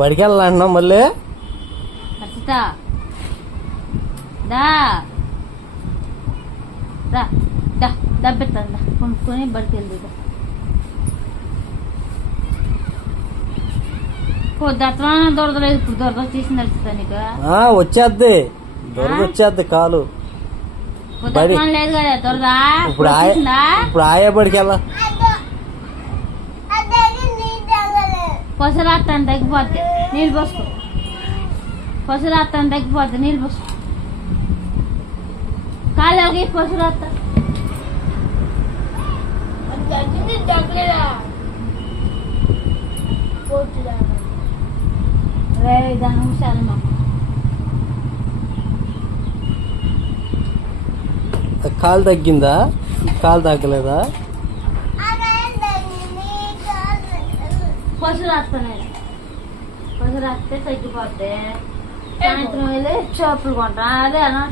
బడికి వెళ్ళాలన్నా మళ్ళీ దబ్బెత్తా కొనుక్కొని బడికి వెళ్దా దత్తమా దొరదలేదు. ఇప్పుడు దొరద వచ్చేసి నడుస్తా నీకు వచ్చేద్ది దొరద వచ్చేద్ది కాలు లేదు కదా దొరద. ఇప్పుడు ఆయా బడికి వెళ్ళా పసురాత్తాను తగ్గిపోద్ది నీళ్ళు పోసుకో. పసురాత్తాను తగ్గిపోద్ది నీళ్ళు పోసుకో. కాళ్ళకి పసురాత్తా దాని హుషారమ్మా. కాలు తగ్గిందా? కాలు తగ్గలేదా? పసురాత్తాను పసురాత్తే తగ్గిపోద్ది. సాయంత్రం వెళ్ళి చేపలు కొంటా. అదే అలా